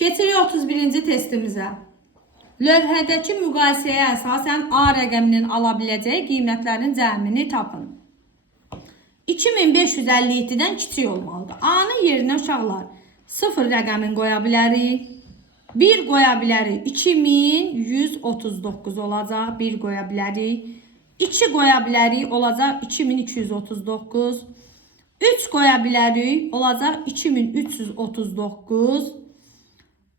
Keçirik 31-ci testimizə. Lövhədəki müqayisəyə əsasən A rəqəminin ala biləcəyi qiymətlərin cəmini tapın. 2557-dən kiçik olmalıdır. A-nın yerinə uşaqlar 0 rəqəmin qoya bilərik. 1 qoya bilərik. 2139 olacaq. 1 qoya bilərik. 2 qoya bilərik. Olacaq 2239. 3 qoya bilərik. Olacaq 2339.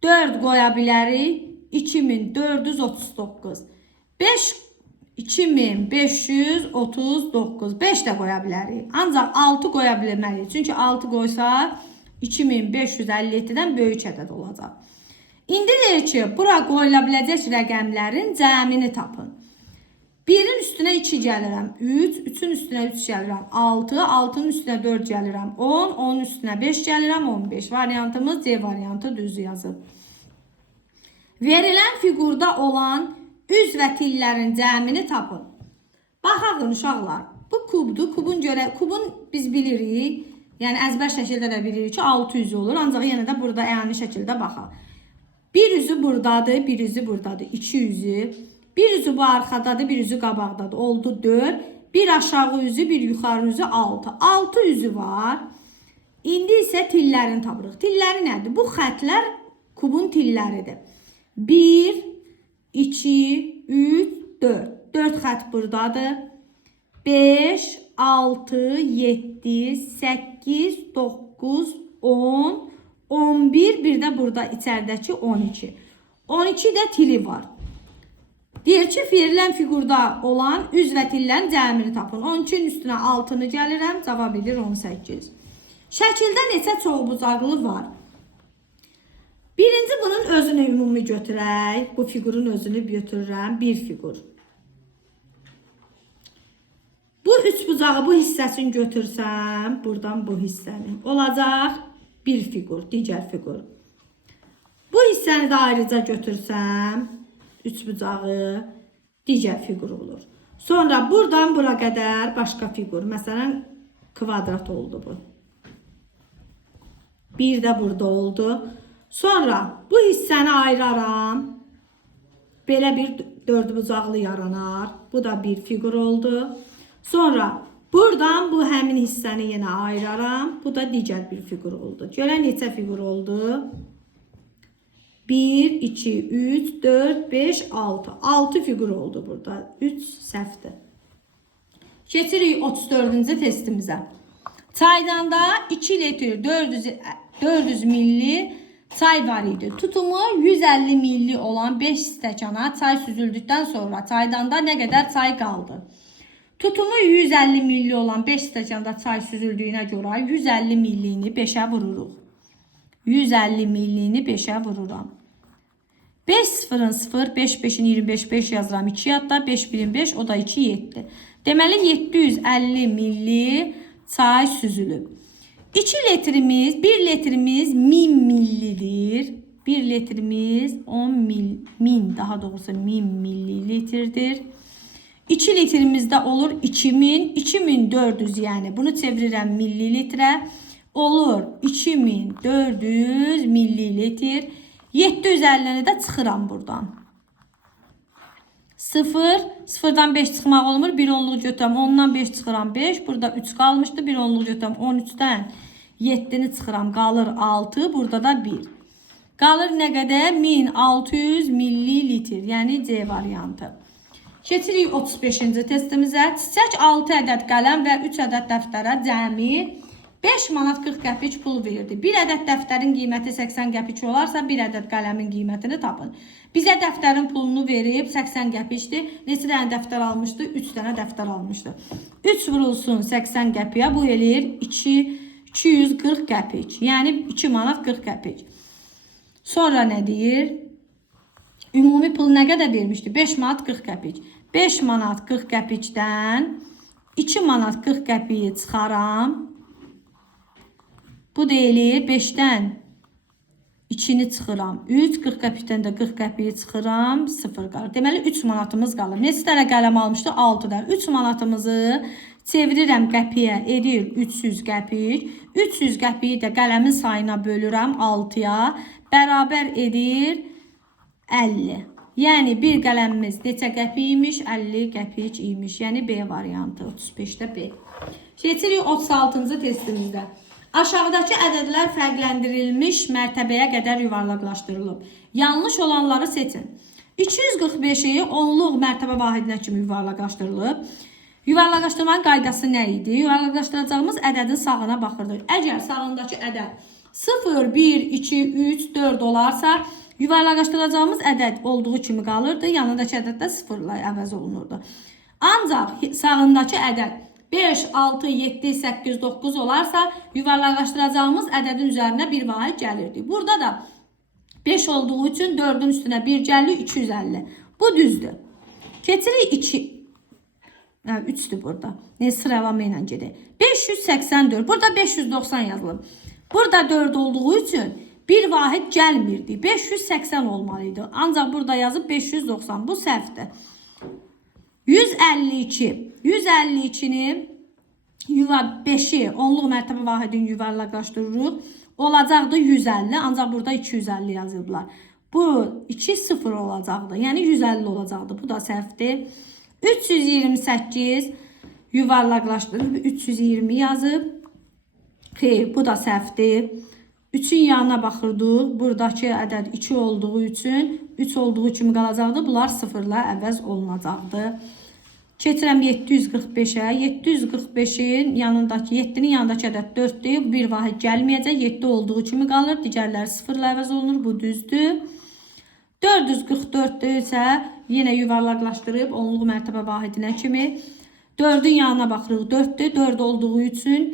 4 qoya bilərik. 2439. 5 2539. 5 də qoya bilərik. Ancaq 6 qoya bilməliyik. Çünki 6 qoysa 2557-dən böyük ədəd olacaq. İndi deyir ki, bura qoyula biləcək rəqəmlərin cəmini tapın. 1-in üstünə 2 gəlirəm, 3, 3-ün üstünə 3 gəlirəm, 6, 6-nın üstünə 4 gəlirəm, 10, 10-un üstünə 5 gəlirəm, 15. Variantımız C variantı düz yazıb. Verilən fiqurda olan üz və tillərin cəmini tapın. Baxaq uşaqlar, bu kubdur, kubun biz bilirik, yəni əzbər şəkildə də bilirik ki 600 olur, ancaq yenə də burada əyani şəkildə baxaq. Bir üzü buradadır, bir üzü buradadır, 2 üzü. Bir üzü bu arxadadır, bir üzü qabaqdadır. Oldu 4. Bir aşağı üzü, bir yuxarı üzü 6. 6 üzü var. İndi isə tillərini tapırıq. Tilləri nədir? Bu xətlər kubun tilləridir. 1, 2, 3, 4. 4 xət buradadır. 5, 6, 7, 8, 9, 10, 11, bir də burada içəridəki 12. 12 də tili var. Deyir ki, verilən fiqurda olan üz və tillərin cəmini tapın. 12-nin üstünə 6-nı gəlirəm, cavab edir 18. Şəkildə neçə çoxbucaqlı var? Birinci bunun özünü ümumi götürək. Bu fiqurun özünü götürürəm. Bir fiqur. Bu üç bucağı bu hissəsini götürsəm, buradan bu hissəni. Olacaq bir fiqur, digər fiqur. Bu hissəni də ayrıca götürsəm, üç bucağı digər fiqur olur. Sonra buradan bura qədər başqa fiqur. Məsələn, kvadrat oldu bu. Bir də burada oldu. Sonra bu hissəni ayıraram. Belə bir dördbucaqlı yaranar. Bu da bir fiqur oldu. Sonra buradan bu həmin hissəni yenə ayıraram. Bu da digər bir fiqur oldu. Görən neçə fiqur oldu? 1, 2, 3, 4, 5, 6. 6 fiqur oldu burada. 3 səhvdir. Keçirik 34-cü testimizə. Çaydanda 2 litr 400 milli çay var idi. Tutumu 150 milli olan 5 stəkana çay süzüldükdən sonra çaydanda nə qədər çay qaldı? Tutumu 150 milli olan 5 stəkanda çay süzüldüyünə görə 150 millini 5'ə vururuq. 150 millini 5'ə vururam. 5 sıfırın 0, 5 5'in 25, 5 yazıram 2 yadda, 5 birin 5, o da 2, 7. Deməli 750 milli çay süzülüb. 2 litrimiz, 1 litrimiz 1000 millidir. 1 litrimiz 10 min, daha doğrusu 1000 millilitrdir. 2 litrimizdə olur 2000, 2400 yəni bunu çevirirəm millilitrə. Olur 2400 millilitr. 750'ni də çıxıram buradan. 0, 0'dan 5 çıxmaq olmur. 1 onluq götürəm. 10'dan 5 çıxıram 5. Burada 3 qalmışdı. 1 onluq götürəm. 13'dən 7'ni çıxıram. Qalır 6. Burada da 1. Qalır nə qədər? 1600 millilitr. Yəni C variantı. Keçirik 35-ci testimizə. Çiçək 6 ədəd qələm və 3 ədəd dəftərə cəmi 5 manat 40 qəpik pul verdi. Bir ədəd dəftərin qiyməti 80 qəpik olarsa, bir ədəd qələmin qiymətini tapın. Bizə dəftərin pulunu verib 80 qəpikdir. Neçə dənə dəftər almışdı? 3 dənə dəftər almışdı. 3 vurulsun 80 qəpiyə, bu eləyir 240 qəpik. Yəni 2 manat 40 qəpik. Sonra nə deyir? Ümumi pul nə qədər vermişdi? 5 manat 40 qəpik. 5 manat 40 qəpikdən 2 manat 40 qəpiyi çıxaram. Bu deyilir 5'dən 2 2-ni çıxıram. 3, 40 qəpikdən də 40 qəpiyi çıxıram. 0 qalır. Deməli 3 manatımız qalır. Neçə dənə qələm almışdı? 6 dənə. 3 manatımızı çevirirəm qəpiyə. Edir 300 qəpik. 300 qəpiyi də qələmin sayına bölürəm 6-ya. Bərabər edir 50. Yəni bir qələmimiz neçə qəpik imiş? 50 qəpik imiş. Yəni B variantı. 35-də B. Keçirik 36-cı testimizdə. Aşağıdakı ədədlər fərqləndirilmiş mərtəbəyə qədər yuvarlaqlaşdırılıb. Yanlış olanları seçin. 245-i onluq mərtəbə vahidinə kimi yuvarlaqlaşdırılıb. Yuvarlaqlaşdırmanın qaydası nə idi? Yuvarlaqlaşdıracağımız ədədin sağına baxırdıq. Əgər sağındakı ədəd 0, 1, 2, 3, 4 olarsa, yuvarlaqlaşdıracağımız ədəd olduğu kimi qalırdı. Yanındakı ədəd də 0 ilə əvəz olunurdu. Ancaq sağındakı ədəd 5, 6, 7, 8, 9 olarsa yuvarlaqlaşdıracağımız ədədin üzərinə bir vahid gəlirdi. Burada da 5 olduğu üçün 4-ün üstünə 1 gəlir, 250. Bu düzdür. Keçirik 2. 3'dür burada. Sıralama ilə gedir. 584. Burada 590 yazılıb. Burada 4 olduğu üçün bir vahid gəlmirdi. 580 olmalıydı. Ancaq burada yazıb 590. Bu səhvdir. 152. 152'ni 5'i onluq mərtəbə vahidini yuvarlaqlaşdırırıq. Olacaqdı 150. Ancaq burada 250 yazıblar. Bu 2 0 olacaqdı. Yəni 150 olacaqdı. Bu da səhvdir. 328 yuvarlaqlaşdırıb 320 yazıb. Xeyr, bu da səhvdir. 3'ün yanına baxırdıq. Buradakı ədəd 2 olduğu üçün 3 olduğu kimi qalacaqdı. Bunlar 0 ilə əvəz olunacaqdı. Keçirəm 745'ə. 745'in yanındakı 7'nin yanındakı ədəd 4'dür. Bir vahid gəlməyəcək. 7 olduğu kimi qalır. Digərləri 0 ilə əvəz olunur. Bu düzdür. 444 isə yenə yuvarlaqlaşdırıb onluq mərtəbə vahidinə kimi 4'ün yanına baxırıq. 4'dür. 4 olduğu üçün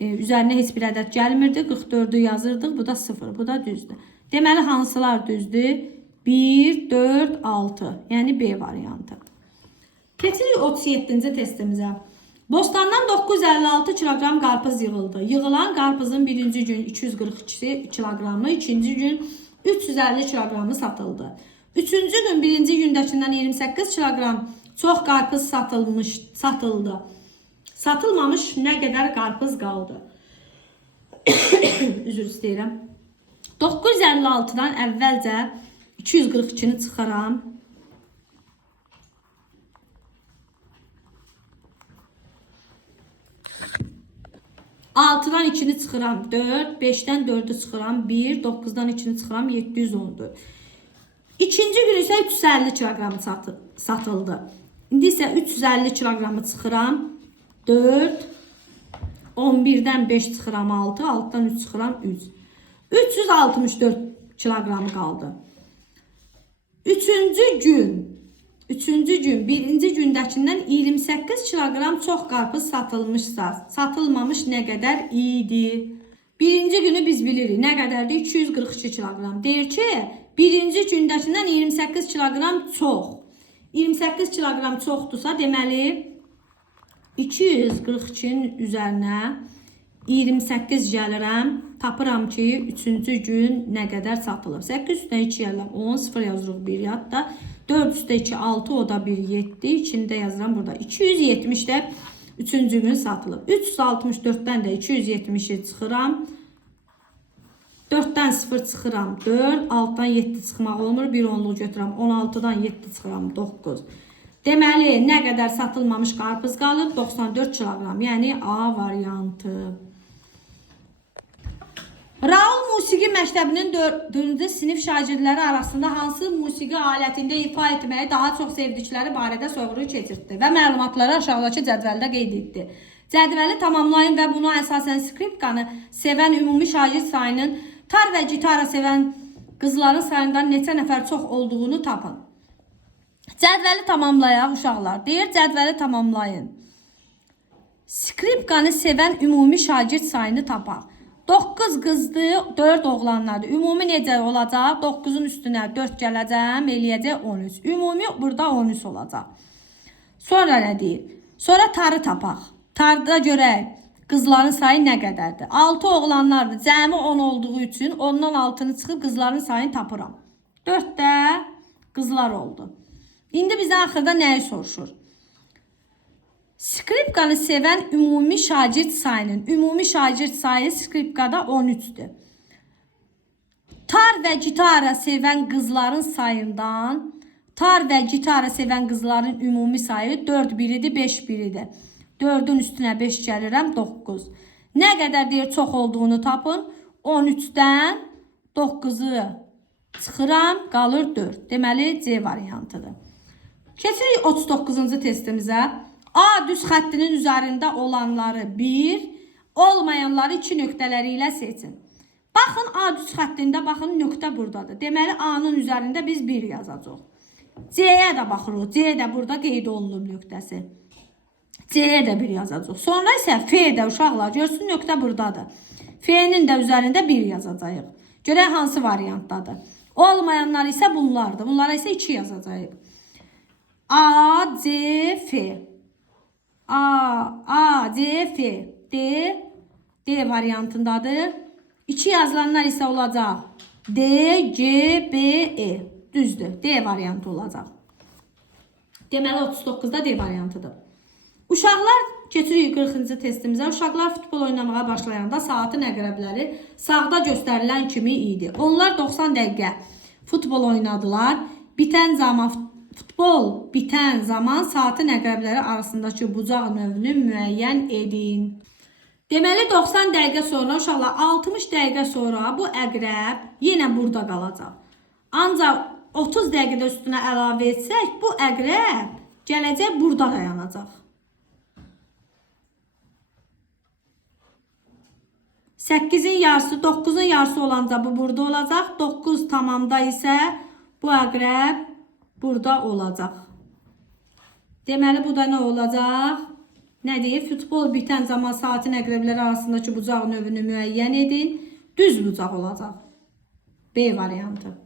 üzərinə heç bir ədəd gəlmirdi. 44'ü yazırdıq. Bu da 0. Bu da düzdür. Deməli hansılar düzdür? 1, 4, 6. Yəni B variantı. Keçirik 37-ci testimizə. Bostandan 956 kilogram qarpız yığıldı. Yığılan qarpızın birinci gün 242 kilogramı, ikinci gün 350 kilogramı satıldı. Üçüncü gün birinci gündəkindən 28 kilogram çox qarpız satıldı. Satılmamış nə qədər qarpız qaldı? Üzr istəyirəm. 956'dan əvvəlcə 242'ni çıxaram. 6'dan 2'ni çıxıram 4, 5'dən 4'ü çıxıram 1, 9'dan 2'ni çıxıram 710'dur. İkinci gün isə 350 kilogramı satıldı. İndi isə 350 kilogramı çıxıram 4, 11'dən 5 çıxıram 6, 6'dan 3 çıxıram 3. 364 kilogramı qaldı. Üçüncü gün birinci gündəkindən 28 kilogram çox qarpız satılmışsa, satılmamış nə qədər idi? Birinci günü biz bilirik. Nə qədərdir? 242 kilogram. Deyir ki, birinci gündəkindən 28 kilogram çox. 28 kilogram çoxdursa, deməli 242'nin üzərinə 28 gəlirəm. Tapıram ki, 3-cü gün nə qədər satılıb. 8 üstünə 2 gəlirəm. 10, 0 yazırıq bir yadda. 4 üstə 2, 6, o da 1, 7. İçində yazıram burada. 270'də 3-cü gün satılıb. 364'dən də 270'i çıxıram. 4'dən 0 çıxıram 4, 6'dan 7 çıxmaq olmur. Bir onluq götürəm. 16'dan 7 çıxıram 9. Deməli, nə qədər satılmamış qarpız qalıb? 94 kilogram. Yəni A variantı. Raul musiqi məktəbinin 4-cü sinif şagirdləri arasında hansı musiqi alətində ifa etməyi daha çox sevdikləri barədə sorğu keçirtdi və məlumatları aşağıdakı cədvəldə qeyd etdi. Cədvəli tamamlayın və buna əsasən skripkanı sevən ümumi şagird sayının tar və gitara sevən qızların sayından neçə nəfər çox olduğunu tapın. Cədvəli tamamlayaq uşaqlar. Deyir, cədvəli tamamlayın. Skripkanı sevən ümumi şagird sayını tapaq. 9 qızdır, 4 oğlanlardır. Ümumi necə olacaq? 9'un üstünə 4 gələcəm, eləyəcək 13. Ümumi burada 13 olacaq. Sonra nə deyir? Sonra tarı tapaq. Tarda görək. qızların sayı nə qədərdir? 6 oğlanlardır. Cəmi 10 olduğu üçün ondan 6-nı çıxıb qızların sayını tapıram. 4 də qızlar oldu. İndi bizdən axırda nəyi soruşur? Skripkanı sevən ümumi şagird sayının ümumi şagird sayı skripkada 13'dür. Tar və gitara sevən qızların sayından tar və gitara sevən qızların ümumi sayı 4 biridir, 5 biridir. 4'ün üstünə 5 gəlirəm, 9. Nə qədər deyir çox olduğunu tapın. 13'dən 9'u çıxıram, qalır 4. Deməli C variantıdır. Keçirik 39-cu testimizə. A düz xəttinin üzərində olanları 1, olmayanları 2 nöqtələri ilə seçin. Baxın A düz xəttində, baxın nöqtə buradadır. Deməli A'nın üzərində biz 1 yazacağıq. C'yə də baxırıq. C də burada qeyd olunub nöqtəsi. C'yə də 1 yazacağıq. Sonra isə F də uşaqlar görsün nöqtə buradadır. F'nin də üzərində 1 yazacağıq. Görək hansı variantdadır. Olmayanlar isə bunlardır. Bunlara isə 2 yazacağıq. A, C, F. A, C, F. D variantındadır. 2 yazılanlar isə olacaq. D, C, B, E. Düzdür. D variantı olacaq. Deməli 39'da D variantıdır. Uşaqlar keçirik 40-cı testimizə. Uşaqlar futbol oynamaya başlayanda saatın əqrəbləri sağda göstərilən kimi idi. Onlar 90 dəqiqə futbol oynadılar. Futbol bitən zaman saatın əqrəbləri arasındakı bucaq növünü müəyyən edin. Deməli 90 dəqiqə sonra uşaqlar 60 dəqiqə sonra bu əqrəb yenə burada qalacaq. Ancaq 30 dəqiqədə üstünə əlavə etsək bu əqrəb gələcək burada dayanacaq. 8'in yarısı 9'un yarısı olanda bu burada olacaq. 9 tamamda isə bu əqrəb burada olacaq. Deməli bu da nə olacaq? Nə deyir? Futbol bitən zaman saatin əqrəbləri arasındakı bucaq növünü müəyyən edin. Düz bucaq olacaq. B variantı.